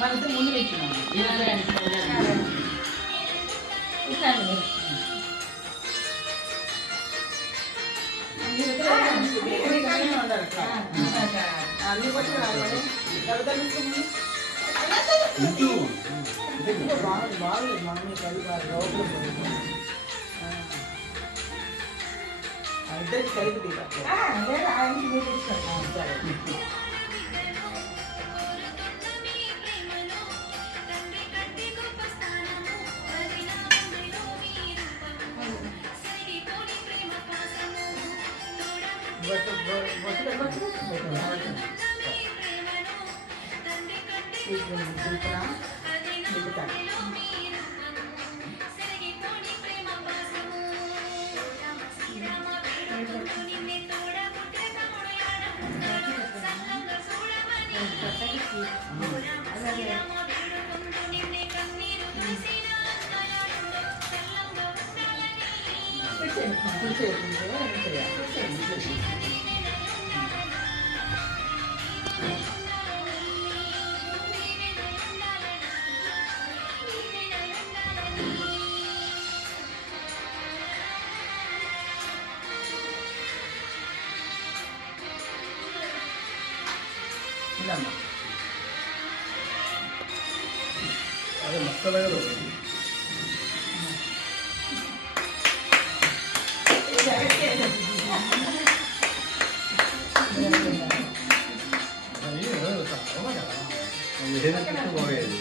మన ఇద్దరు ముందు పెట్టినాము అన్ని పట్టి బాగుంది మమ్మీ కలి ఇద్దరికి కలిపి సరే అదే మక్కలుగా పోయేది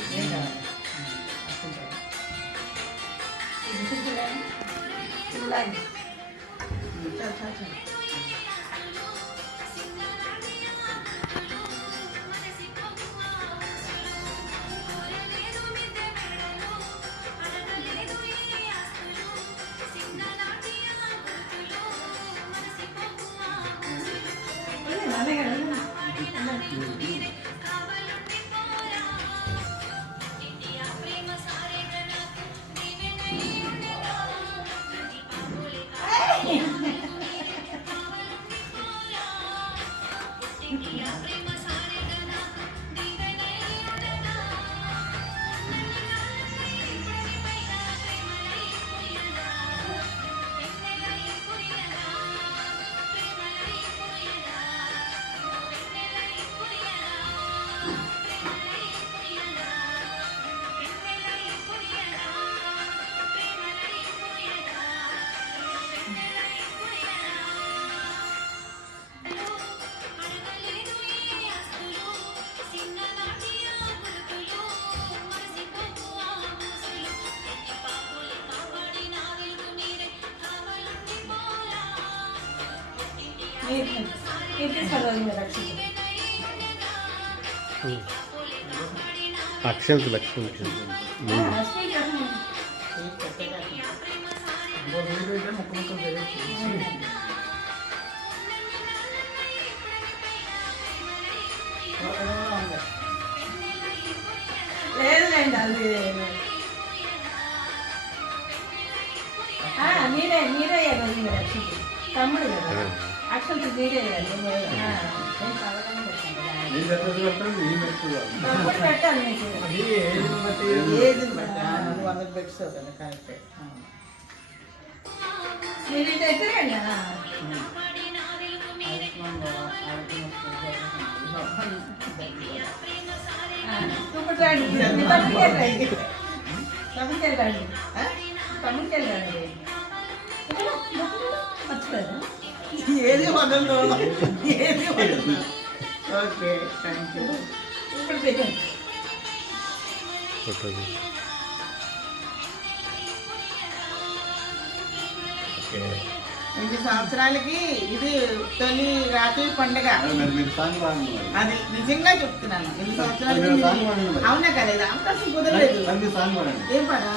అక్షంత లక్ష్మి లేదులేండి అది మీరే మీరే రక్షించు తమ్ముడు కదా అక్షంత మీరే పెట్టాలి మీరు ఇటు ఎత్తురండి ఇప్పుడు రండి తమ్ముడికి రండి తమ్ముడికి రండి మర్చిపోయారు ఏది వదలు ఏది వదలు ఓకే థ్యాంక్ యూ ఇప్పుడు పెట్టండి 8 సంవత్సరాలకి ఇది తొలి రాత్రి పండుగ. అది నిజంగా చెప్తున్నాను. 8 సంవత్సరాలకి అవునా కదా, ఇది అవకాశం కుదరలేదు. ఏం పడా